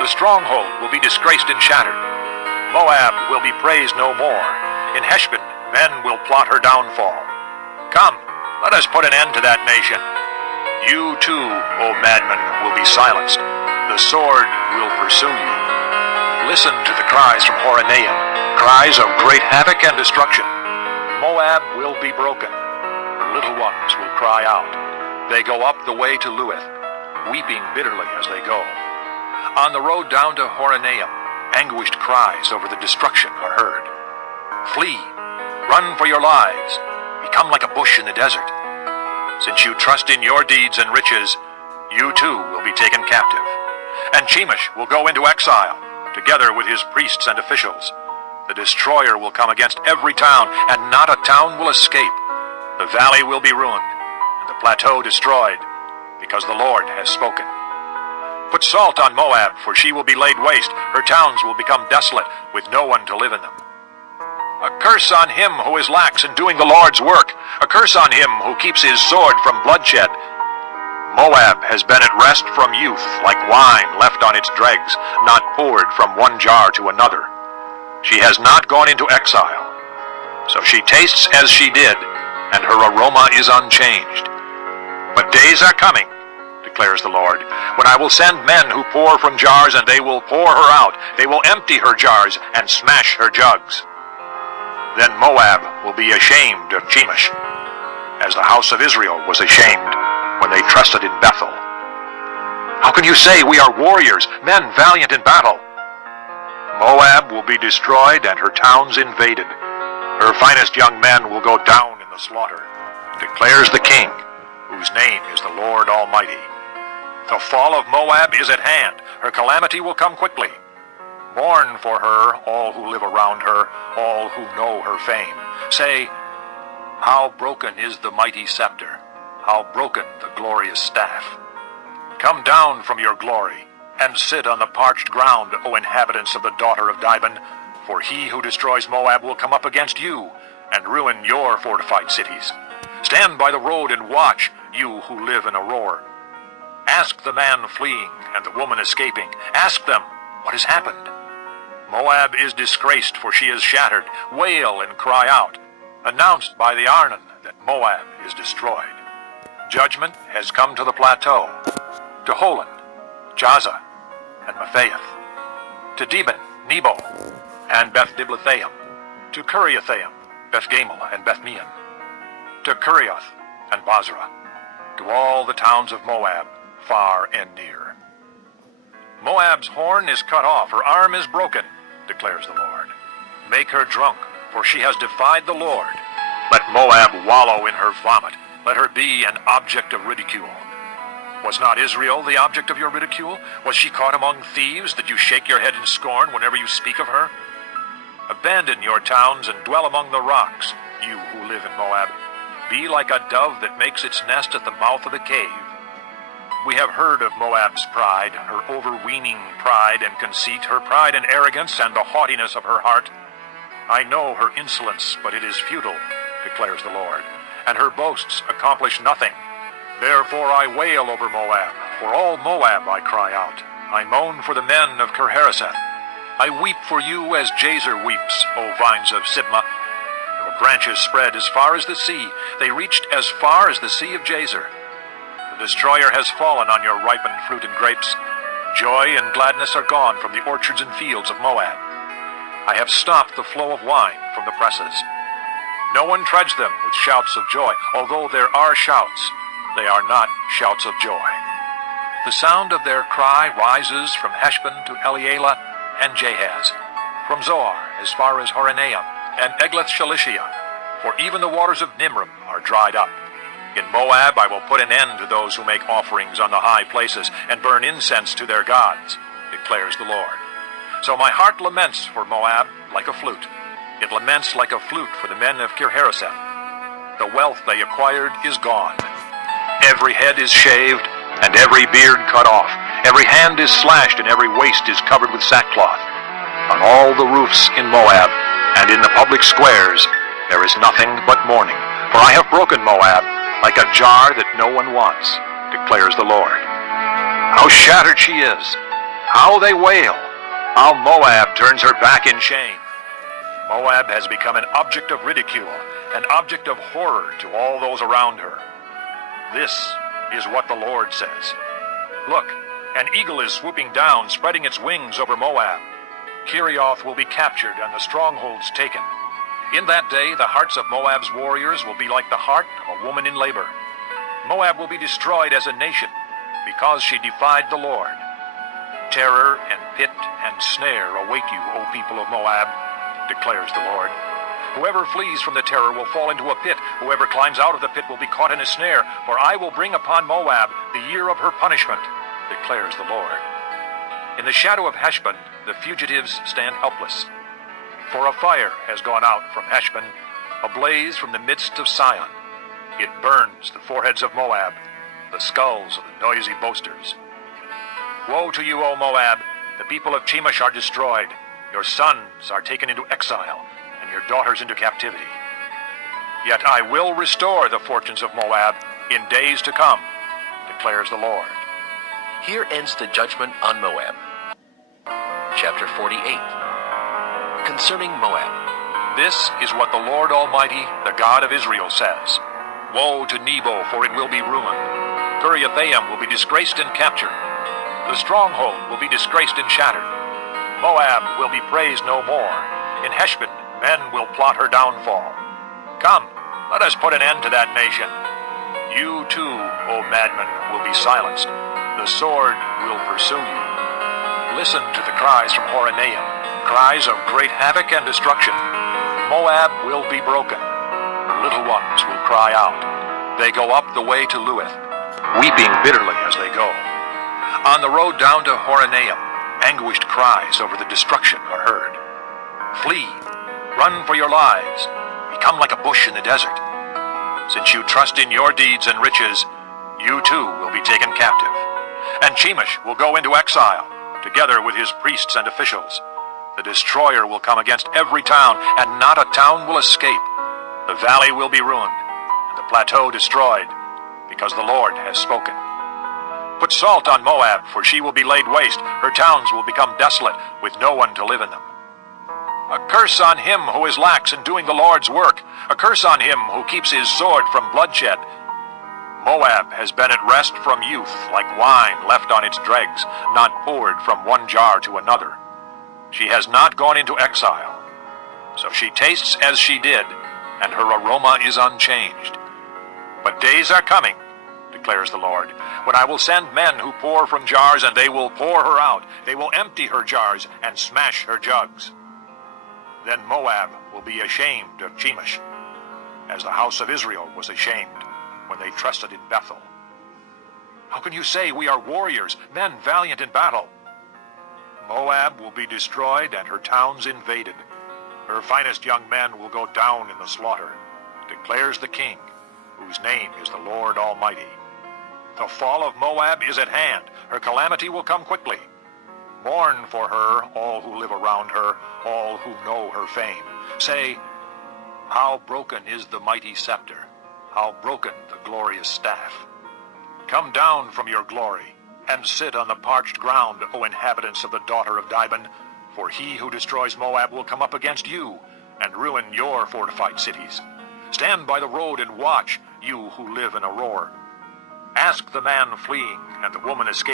The stronghold will be disgraced and shattered. Moab will be praised no more. In Heshbon, men will plot her downfall. Come, let us put an end to that nation. You too, O madmen, will be silenced. The sword will pursue you. Listen to the cries from Horonaim, cries of great havoc and destruction. Moab will be broken. Her little ones will cry out. They go up the way to Luith, weeping bitterly as they go. On the road down to Horonaim, anguished cries over the destruction are heard. Flee, run for your lives, become like a bush in the desert. Since you trust in your deeds and riches, you too will be taken captive. And Chemosh will go into exile, together with his priests and officials. The destroyer will come against every town, and not a town will escape. The valley will be ruined, and the plateau destroyed, because the Lord has spoken. Put salt on Moab, for she will be laid waste. Her towns will become desolate, with no one to live in them. A curse on him who is lax in doing the Lord's work. A curse on him who keeps his sword from bloodshed. Moab has been at rest from youth, like wine left on its dregs, not poured from one jar to another. She has not gone into exile. So she tastes as she did, and her aroma is unchanged. But days are coming, declares the Lord, when I will send men who pour from jars, and they will pour her out. They will empty her jars and smash her jugs. Then Moab will be ashamed of Chemosh, as the house of Israel was ashamed when they trusted in Bethel. How can you say we are warriors, men valiant in battle? Moab will be destroyed and her towns invaded. Her finest young men will go down in the slaughter, declares the King, whose name is the Lord Almighty. The fall of Moab is at hand. Her calamity will come quickly. Mourn for her, all who live around her, all who know her fame. Say, how broken is the mighty scepter, how broken the glorious staff. Come down from your glory, and sit on the parched ground, O inhabitants of the daughter of Dibon, for he who destroys Moab will come up against you, and ruin your fortified cities. Stand by the road and watch, you who live in Aroer. Ask the man fleeing and the woman escaping. Ask them, what has happened? Moab is disgraced, for she is shattered. Wail and cry out, announced by the Arnon that Moab is destroyed. Judgment has come to the plateau, to Holon, Jaza, and Mephaeth, to Dibon, Nebo, and Beth-Diblathaim, to Kiriathaim, Beth-Gamel, and Beth-Meon, to Kerioth and Basra, to all the towns of Moab, far and near. Moab's horn is cut off, her arm is broken, declares the Lord. Make her drunk, for she has defied the Lord. Let Moab wallow in her vomit. Let her be an object of ridicule. Was not Israel the object of your ridicule? Was she caught among thieves, that you shake your head in scorn whenever you speak of her? Abandon your towns and dwell among the rocks, you who live in Moab. Be like a dove that makes its nest at the mouth of a cave. We have heard of Moab's pride, her overweening pride and conceit, her pride and arrogance, and the haughtiness of her heart. I know her insolence, but it is futile, declares the Lord, and her boasts accomplish nothing. Therefore I wail over Moab. For all Moab I cry out. I moan for the men of Kirharaseth. I weep for you as Jazer weeps, O vines of Sibmah. Your branches spread as far as the sea. They reached as far as the sea of Jazer. The destroyer has fallen on your ripened fruit and grapes. Joy and gladness are gone from the orchards and fields of Moab. I have stopped the flow of wine from the presses. No one treads them with shouts of joy. Although there are shouts, they are not shouts of joy. The sound of their cry rises from Heshbon to Elealeh and Jahaz, from Zoar as far as Horonaim and Eglath-Shalishah, for even the waters of Nimrim are dried up. In Moab I will put an end to those who make offerings on the high places and burn incense to their gods, declares the Lord. So my heart laments for Moab like a flute. It laments like a flute for the men of Kirharaseth. The wealth they acquired is gone. Every head is shaved, and every beard cut off. Every hand is slashed, and every waist is covered with sackcloth. On all the roofs in Moab, and in the public squares, there is nothing but mourning. For I have broken Moab, like a jar that no one wants, declares the Lord. How shattered she is! How they wail! How Moab turns her back in shame! Moab has become an object of ridicule, an object of horror to all those around her. This is what the Lord says. Look, an eagle is swooping down, spreading its wings over Moab. Kerioth will be captured and the strongholds taken. In that day, the hearts of Moab's warriors will be like the heart of a woman in labor. Moab will be destroyed as a nation because she defied the Lord. Terror and pit and snare await you, O people of Moab, declares the Lord. Whoever flees from the terror will fall into a pit. Whoever climbs out of the pit will be caught in a snare, for I will bring upon Moab the year of her punishment, declares the Lord. In the shadow of Heshbon, the fugitives stand helpless. For a fire has gone out from Heshbon, a blaze from the midst of Sion. It burns the foreheads of Moab, the skulls of the noisy boasters. Woe to you, O Moab! The people of Chemosh are destroyed. Your sons are taken into exile, and your daughters into captivity. Yet I will restore the fortunes of Moab in days to come, declares the Lord. Here ends the judgment on Moab. Chapter 48. Concerning Moab. This is what the Lord Almighty, the God of Israel, says. Woe to Nebo, for it will be ruined. Kiriathaim will be disgraced and captured. The stronghold will be disgraced and shattered. Moab will be praised no more. In Heshbon, men will plot her downfall. Come, let us put an end to that nation. You too, O madmen, will be silenced. The sword will pursue you. Listen to the cries from Horonaim, cries of great havoc and destruction. Moab will be broken. Her little ones will cry out. They go up the way to Luith, weeping bitterly as they go. On the road down to Horonaim, anguished cries over the destruction are heard. Flee, run for your lives, become like a bush in the desert. Since you trust in your deeds and riches, you too will be taken captive. And Chemosh will go into exile, together with his priests and officials. The destroyer will come against every town, and not a town will escape. The valley will be ruined, and the plateau destroyed, because the Lord has spoken. Put salt on Moab, for she will be laid waste. Her towns will become desolate, with no one to live in them. A curse on him who is lax in doing the Lord's work. A curse on him who keeps his sword from bloodshed. Moab has been at rest from youth, like wine left on its dregs, not poured from one jar to another. She has not gone into exile. So she tastes as she did, and her aroma is unchanged. But days are coming, declares the Lord, when I will send men who pour from jars, and they will pour her out. They will empty her jars and smash her jugs. Then Moab will be ashamed of Chemosh, as the house of Israel was ashamed when they trusted in Bethel. How can you say we are warriors, men valiant in battle? Moab will be destroyed and her towns invaded. Her finest young men will go down in the slaughter, declares the King, whose name is the Lord Almighty. The fall of Moab is at hand. Her calamity will come quickly. Mourn for her, all who live around her, all who know her fame. Say, how broken is the mighty scepter, how broken the glorious staff. Come down from your glory, and sit on the parched ground, O inhabitants of the daughter of Dibon, for he who destroys Moab will come up against you, and ruin your fortified cities. Stand by the road and watch, you who live in Aroer. Ask the man fleeing and the woman escaping.